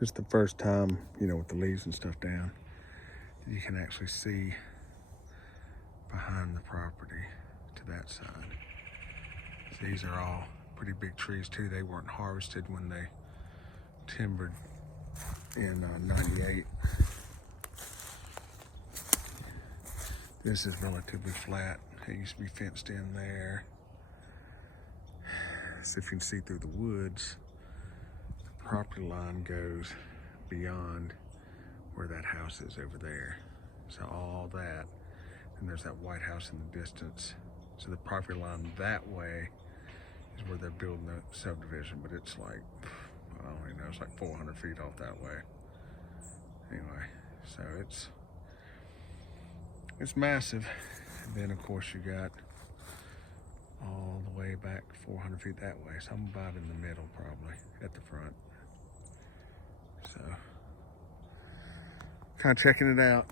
It's the first time, you know, with the leaves and stuff down, you can actually see behind the property to that side. So these are all pretty big trees too. They weren't harvested when they timbered in 98. This is relatively flat. It used to be fenced in there. So if you can see through the woods, the property line goes beyond where that house is over there. So all that, and there's that white house in the distance. So the property line that way is where they're building the subdivision, but it's like, I don't even know, it's like 400 feet off that way. Anyway, so it's massive. And then of course you got all the way back 400 feet that way. So I'm about in the middle probably at the front. So kind of checking it out.